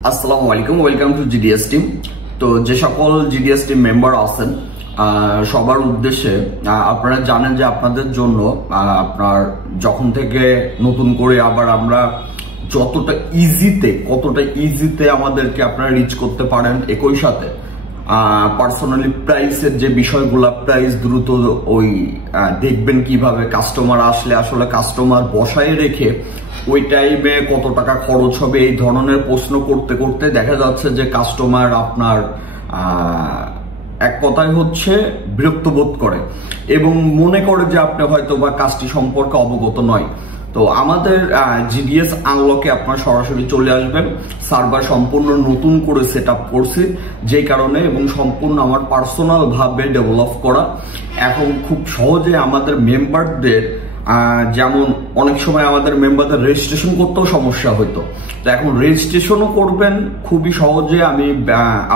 আসসালামু আলাইকুম, welcome to GDS team. তো যে সকল জিডিএস টিম মেম্বার আছেন সবার উদ্দেশ্যে আপনারা জানেন যে আপনাদের জন্য আপনার যখন থেকে নতুন করে আবার আমরা কতটা ইজিতে আমাদেরকে আপনারা রিচ করতে পারেন, একই সাথে পার্সোনালি প্রাইসের যে বিষয়গুলা প্রাইস দ্রুত ওই দেখবেন কিভাবে কাস্টমার আসলে আসলে কাস্টমার বসায় রেখে ওই টাইমে কত টাকা খরচ হবে এই ধরনের প্রশ্ন করতে করতে দেখা যাচ্ছে যে কাস্টমার আপনার এক কথায় হচ্ছে বিরক্ত বোধ করে এবং মনে করে যে আপনি হয়তো বা কাজটি সম্পর্কে অবগত নয়। তো আমাদের জিডিএস আনলকে আপনার সরাসরি চলে আসবেন। সার্ভার সম্পূর্ণ নতুন করে সেট আপ করছি যে কারণে, এবং সম্পূর্ণ আমার পার্সোনাল ভাবে ডেভেলপ করা। এখন খুব সহজে আমাদের মেম্বারদের যেমন অনেক সময় আমাদের মেম্বারদের রেজিস্ট্রেশন করতেও সমস্যা হতো, তো এখন রেজিস্ট্রেশনও করবেন খুবই সহজে। আমি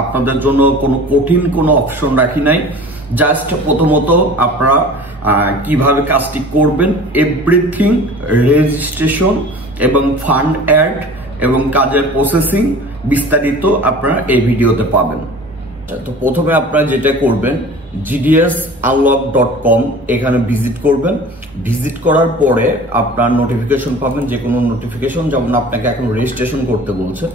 আপনাদের জন্য কোনো কঠিন কোনো অপশন রাখি নাই, জাস্ট প্রথমত আপনারা কিভাবে কাজটি করবেন এভরিথিং, রেজিস্ট্রেশন এবং ফান্ড অ্যাড এবং কাজের প্রসেসিং বিস্তারিত আপনারা এই ভিডিওতে পাবেন। তো প্রথমে আপনারা যেটা করবেন gdsunlock.com এখানে ভিজিট করবেন। ভিজিট করার পরে আপনার নোটিফিকেশন পাবেন, যে কোনো নোটিফিকেশন, যেমন আপনাকে এখন রেজিস্ট্রেশন করতে বলছে।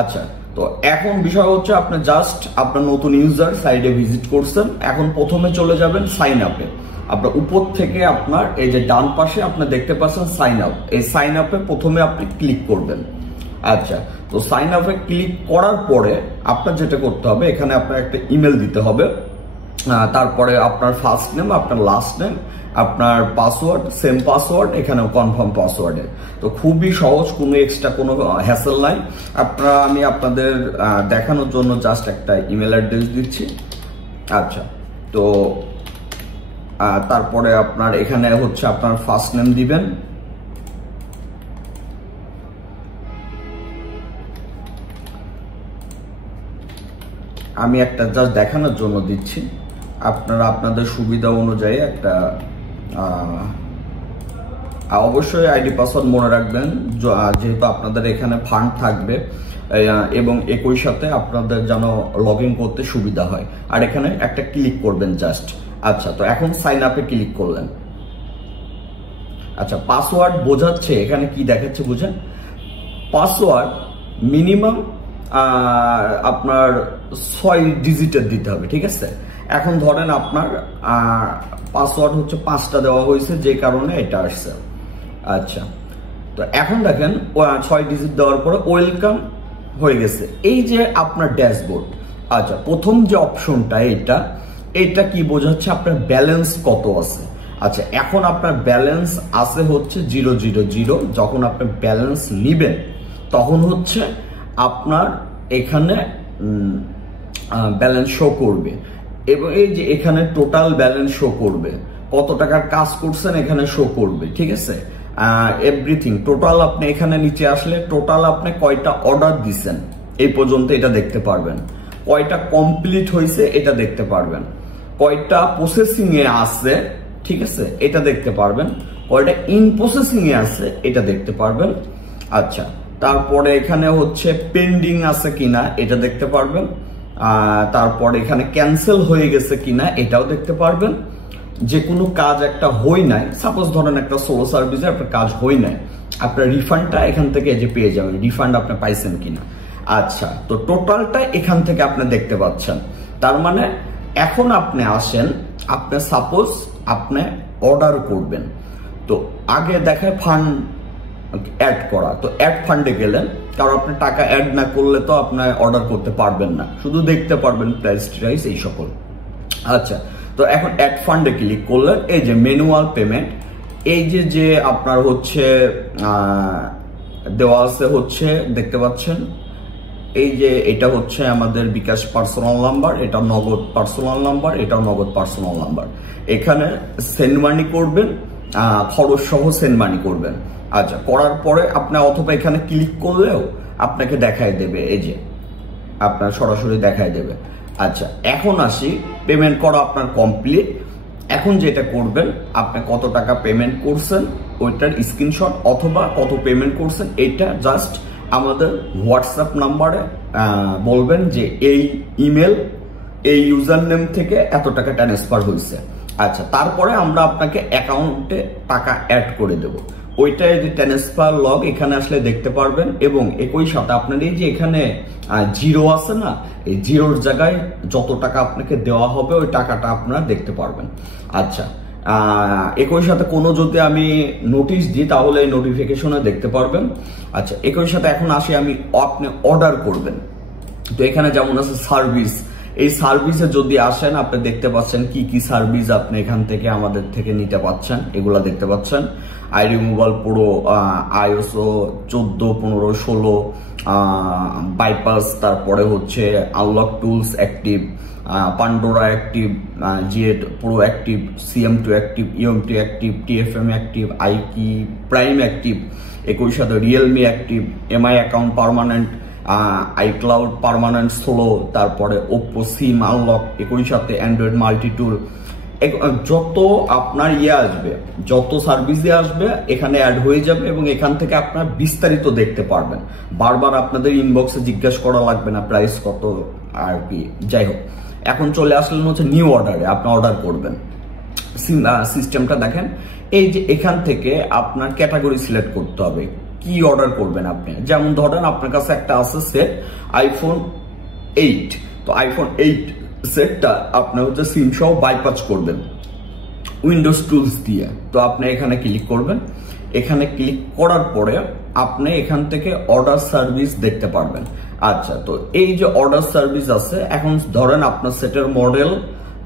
আচ্ছা, তো এখন বিষয় হচ্ছে আপনি জাস্ট আপনার নতুন ইউজার সাইডে ভিজিট করছেন, এখন প্রথমে চলে যাবেন সাইন আপে। আপনার উপর থেকে আপনার এই যে ডান পাশে আপনি দেখতে পাচ্ছেন সাইন আপ, এই সাইন আপে প্রথমে আপনি ক্লিক করবেন। আচ্ছা, তো সাইন আপে ক্লিক করার পরে আপনার যেটা করতে হবে, এখানে আপনার একটা ইমেল দিতে হবে, তারপরে আপনার ফার্স্ট নেম, আপনার লাস্ট নেম, আপনার পাসওয়ার্ড, সেম পাসওয়ার্ড, এখানেও কনফার্ম পাসওয়ার্ডে। তো খুবই সহজ, কোনো এক্সট্রা কোনো হ্যাসেল নাই। আমি আপনাদের দেখানোর জন্য জাস্ট একটা ইমেল অ্যাড্রেস দিচ্ছি। আচ্ছা, তো তারপরে আপনার এখানে হচ্ছে আপনার ফার্স্ট নেম দিবেন, আমি একটা জাস্ট দেখানোর জন্য দিচ্ছি, আপনারা আপনাদের সুবিধা অনুযায়ী একটা অবশ্যই আইডি পাসওয়ার্ড মনে রাখবেন, যেহেতু আপনাদের এখানে ফান্ড থাকবে এবং একই সাথে আপনাদের যেন লগ ইন করতে সুবিধা হয়। আর এখানে একটা ক্লিক করবেন জাস্ট। আচ্ছা, তো এখন সাইন আপে ক্লিক করলেন। আচ্ছা, পাসওয়ার্ড বোঝাচ্ছে, এখানে কি দেখাচ্ছে বুঝেন, পাসওয়ার্ড মিনিমাম আপনার 6 ডিজিটের দিতে হবে, ঠিক আছে। এখন ধরেন আপনার পাসওয়ার্ড হচ্ছে 5টা দেওয়া হয়েছে, যে কারণে এটা আসছে। আচ্ছা, তো এখন দেখেন 6 ডিজিট দেওয়ার পরে ওয়েলকাম হয়ে গেছে। এই যে আপনার ড্যাশবোর্ড, আচ্ছা, প্রথম যে অপশনটা এটা কি বোঝাচ্ছে, আপনার ব্যালেন্স কত আছে। আচ্ছা, এখন আপনার ব্যালেন্স আছে হচ্ছে 000। যখন আপনি ব্যালেন্স নিবেন তখন হচ্ছে আপনার এখানে ব্যালেন্স শো করবে, এবং এই যে এখানে টোটাল ব্যালেন্স শো করবে, কত টাকার কাজ করছেন এখানে শো করবে, ঠিক আছে। এভরিথিং টোটাল আপনি এখানে নিচে আসলে টোটাল আপনি কয়টা অর্ডার দিচ্ছেন এই পর্যন্ত এটা দেখতে পারবেন, কয়টা কমপ্লিট হয়েছে এটা দেখতে পারবেন, কয়টা প্রসেসিং এ আছে, ঠিক আছে, এটা দেখতে পারবেন, কয়টা ইন প্রসেসিং এ আছে এটা দেখতে পারবেন। আচ্ছা, তারপরে এখানে হচ্ছে পেন্ডিং আছে কিনা এটা দেখতে পারবেন, তারপরে এখানে ক্যান্সেল হয়ে গেছে কিনা এটাও দেখতে পারবেন। যে কোনো কাজ একটা হই নাই, সাপোজ ধরেন একটা সোলো সার্ভিসে আপনার কাজ হই নাই, আপনার রিফান্ডটা এখান থেকে যে পেয়ে যাবেন, রিফান্ড আপনি পাইছেন কিনা। আচ্ছা, তো টোটালটা এখান থেকে আপনি দেখতে পাচ্ছেন। তার মানে এখন আপনি আসেন, আপনি সাপোজ আপনি অর্ডার করবেন, তো আগে দেখায় ফান্ড অ্যাড করা, তো অ্যাড ফান্ডে গেলেন, কারণ আপনি টাকা অ্যাড না করলে তো আপনি অর্ডার করতে পারবেন না, শুধু দেখতে পারবেন প্রাইস এই সকল। আচ্ছা, তো এখন অ্যাড ফান্ডে ক্লিক করলেন, এই যে ম্যানুয়াল পেমেন্ট, এই যে আপনার হচ্ছে দেওয়া আছে হচ্ছে দেখতে পাচ্ছেন, এই যে এটা হচ্ছে আমাদের বিকাশ পার্সোনাল নাম্বার, এটা নগদ পার্সোনাল নাম্বার, এটাও নগদ পার্সোনাল নাম্বার। এখানে সেন্ড মানি করবেন, খরচ সহ সেন্ড মানি করবেন। আচ্ছা, করার পরে আপনি অথবা এখানে ক্লিক করলেও আপনাকে দেখায় দেবে, এই যে আপনার সরাসরি দেখায় দেবে। আচ্ছা, এখন আসি, পেমেন্ট করা আপনার কমপ্লিট। এখন যেটা করবেন, আপনি কত টাকা পেমেন্ট করছেন ওইটার স্ক্রিনশট অথবা কত পেমেন্ট করছেন এটা জাস্ট আমাদের হোয়াটসঅ্যাপ নাম্বারে বলবেন যে এই ইমেল এই ইউজার নেম থেকে এত টাকা ট্রান্সফার হয়েছে। আচ্ছা, তারপরে আমরা আপনাকে অ্যাকাউন্টে টাকা অ্যাড করে দেব। ওইটা যে ট্রান্সফার লগ এখানে আসলে দেখতে পারবেন, এবং একই সাথে আপনার এই যে এখানে জিরো আছে না, এই জিরোর জায়গায় যত টাকা আপনাকে দেওয়া হবে ওই টাকাটা আপনারা দেখতে পারবেন। আচ্ছা, একই সাথে কোনো যদি আমি নোটিশ দিই তাহলে এই নোটিফিকেশনে দেখতে পারবেন। আচ্ছা, একই সাথে এখন আসি আমি আপনি অর্ডার করবেন। তো এখানে যেমন আছে সার্ভিস, এই সার্ভিসে যদি আসেন আপনি দেখতে পাচ্ছেন কি কি সার্ভিস আপনি এখান থেকে আমাদের থেকে নিতে পাচ্ছেন, এগুলা দেখতে পাচ্ছেন। আই রিমুভাল পুরো আইএসও 14, 15, 16 বাইপাস, তারপরে হচ্ছে unlock tools active, Pandora active, জিএড pro active, CM2 active, EMT active, TFM active, আইকি প্রাইম অ্যাক্টিভ, একই সাথে Realme active, MI account permanent, iCloud permanent solo, তারপরে ওপ্পো সিম আনলক, একই সাথে অ্যান্ড্রয়েড মাল্টি টুল, যত আপনার আসবে, যত সার্ভিস আসবে এখানে অ্যাড হয়ে যাবে, এবং এখান থেকে আপনার বিস্তারিত দেখতে পারবেন। বারবার আপনাদের ইনবক্সে জিজ্ঞাসা করা লাগবে না প্রাইস কত আর কি। যাই হোক, এখন চলে আসলেন হচ্ছে নিউ অর্ডারে আপনি অর্ডার করবেন। সিস্টেমটা দেখেন, এই যে এখান থেকে আপনার ক্যাটাগরি সিলেক্ট করতে হবে কি অর্ডার করবেন আপনি। যেমন ধরেন আপনার কাছে একটা আছে সেট আইফোন 8, তো আইফোন 8 সেটটা আপনি হচ্ছে সিম সহ বাইপাস করবেন উইন্ডোজ টুলস দিয়ে। তো আপনি এখানে ক্লিক করবেন, এখানে ক্লিক করার পরে আপনি এখান থেকে অর্ডার সার্ভিস দেখতে পারবেন। আচ্ছা, তো এই যে অর্ডার সার্ভিস আছে, এখন ধরেন আপনার সেটের মডেল,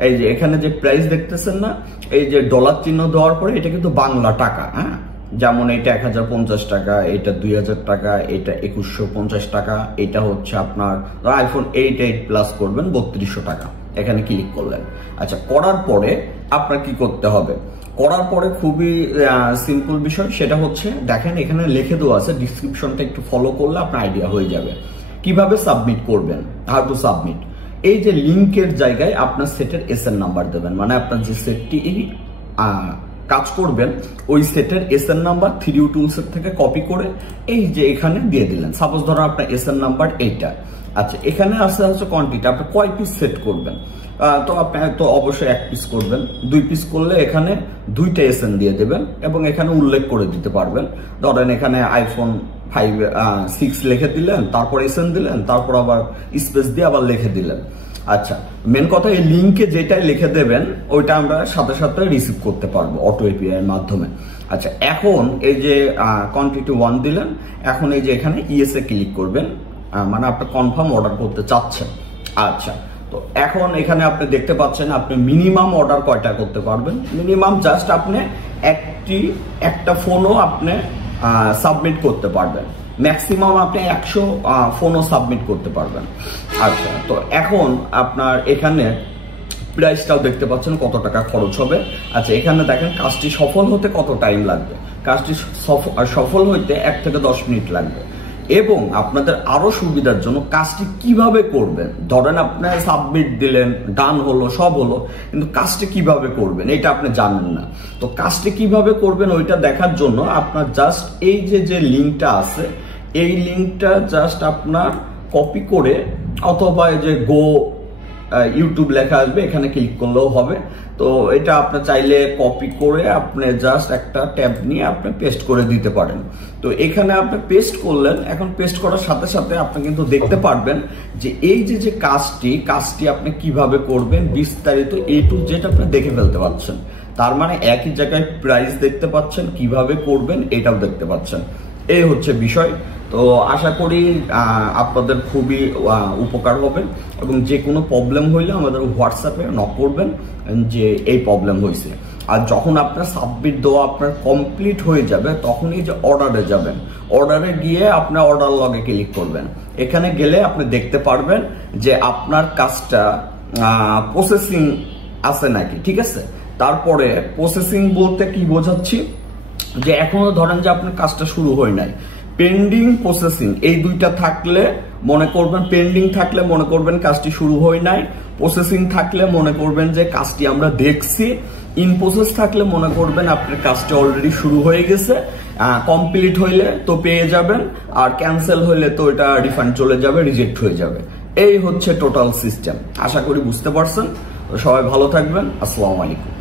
এই যে এখানে যে প্রাইস দেখতেছেন না, এই যে ডলার চিহ্ন দেওয়ার পরে এটা কিন্তু বাংলা টাকা। হ্যাঁ, যেমন এটা 1050 টাকা, এটা 2000 টাকা, এটা 2150 টাকা, এটা হচ্ছে আপনার আইফোন 8 প্লাস করবেন 3200 টাকা। এখানে ক্লিক করলেন। আচ্ছা, করার পরে আপনার কি করতে হবে, করার পরে খুবই সিম্পল বিষয়, সেটা হচ্ছে দেখেন এখানে লিখে দেওয়া আছে, ডিসক্রিপশনটা একটু ফলো করলে আপনার আইডিয়া হয়ে যাবে কিভাবে সাবমিট করবেন, হাউ টু সাবমিট। এই যে লিঙ্কের জায়গায় আপনার সেটের SN নাম্বার দেবেন, মানে আপনার যে সেটটি কাজ করবেন ওই সেটের SN নাম্বার 3U টুলস থেকে কপি করে এই যে এখানে দিয়ে দিলেন। সাপোজ ধরুন আপনার SN নাম্বার এইটা। আচ্ছা, এখানে আসতে হচ্ছে কোয়ান্টিটি, আপনি কয় পিস সেট করবেন। তো আপনি তো অবশ্যই 1 পিস করবেন, 2 পিস করলে এখানে 2টা SN দিয়ে দেবেন, এবং এখানে উল্লেখ করে দিতে পারবেন। ধরেন এখানে আইফোন 6 লিখে দিলেন, তারপর SN দিলেন, তারপর আবার স্পেস দিয়ে আবার লিখে দিলেন। আচ্ছা, মেন কথা এই লিঙ্কে যেটাই লিখে দেবেন ওইটা আমরা সাথে সাথে রিসিভ করতে পারবো অটো এপিআই এর মাধ্যমে। আচ্ছা, এখন এই যে কোয়ান্টিটি 1 দিলেন, এখন এই যে এখানে ইএসএ ক্লিক করবেন, মানে আপনি কনফার্ম অর্ডার করতে চাচ্ছেন। আচ্ছা, তো এখন এখানে আপনি দেখতে পাচ্ছেন আপনি মিনিমাম অর্ডার কয়টা করতে পারবেন। মিনিমাম জাস্ট আপনি একটা ফোনও আপনি সাবমিট করতে পারবেন, ম্যাক্সিমাম আপনি 100 ফোনও সাবমিট করতে পারবেন। আচ্ছা, তো এখন আপনার এখানে প্রাইসটাও দেখতে পাচ্ছেন কত টাকা খরচ হবে। আচ্ছা, এখানে দেখেন কাজটি সফল হতে কত টাইম লাগবে। কাজটি সফল হইতে 1 থেকে 10 মিনিট লাগবে। এবং আপনাদের আরো সুবিধার জন্য কাজটি কিভাবে করবেন, ধরেন আপনি সাবমিট দিলেন, ডান হলো, সব হলো, কিন্তু কাজটি কিভাবে করবেন এটা আপনি জানেন না। তো কাজটি কিভাবে করবেন ওইটা দেখার জন্য আপনার জাস্ট এই যে লিঙ্কটা আছে, এই লিঙ্কটা জাস্ট আপনার কপি করে, অথবা এই যে গো ইউটিউব লেখা আসবে, এখানে ক্লিক করলেও হবে। তো এটা আপনি চাইলে কপি করে আপনি জাস্ট একটা ট্যাব নিয়ে আপনি পেস্ট করে দিতে পারেন। তো এখানে আপনি পেস্ট করলেন, এখন পেস্ট করার সাথে সাথে আপনি কিন্তু দেখতে পারবেন যে এই যে কাজটি আপনি কিভাবে করবেন বিস্তারিত A to Z আপনি দেখে ফেলতে পারছেন। তার মানে একই জায়গায় প্রাইস দেখতে পাচ্ছেন, কিভাবে করবেন এটাও দেখতে পাচ্ছেন। এই হচ্ছে বিষয়। তো আশা করি আপনাদের খুবই উপকার হবে, এবং যে কোনো প্রবলেম হইলে আমাদের হোয়াটসঅ্যাপে নক করবেন যে এই প্রবলেম হয়েছে। আর যখন আপনার সাবমিট দেওয়া আপনার কমপ্লিট হয়ে যাবে, তখন এই যে অর্ডারে যাবেন, অর্ডারে গিয়ে আপনার অর্ডার লগে ক্লিক করবেন। এখানে গেলে আপনি দেখতে পারবেন যে আপনার কাজটা প্রসেসিং আছে নাকি, ঠিক আছে। তারপরে প্রসেসিং বলতে কি বোঝাচ্ছি, যে এখনো ধরেন যে আপনার কাজটা শুরু হয় নাই, পেন্ডিং প্রসেসিং এই দুইটা থাকলে মনে করবেন, পেন্ডিং থাকলে মনে করবেন কাজটি শুরু হয় নাই, প্রসেসিং থাকলে মনে করবেন যে কাজটি আমরা দেখছি, ইন প্রসেস থাকলে মনে করবেন আপনার কাজটা অলরেডি শুরু হয়ে গেছে, কমপ্লিট হইলে তো পেয়ে যাবেন, আর ক্যান্সেল হইলে তো এটা রিফান্ড চলে যাবে, রিজেক্ট হয়ে যাবে। এই হচ্ছে টোটাল সিস্টেম। আশা করি বুঝতে পারছেন। সবাই ভালো থাকবেন। আসসালামু আলাইকুম।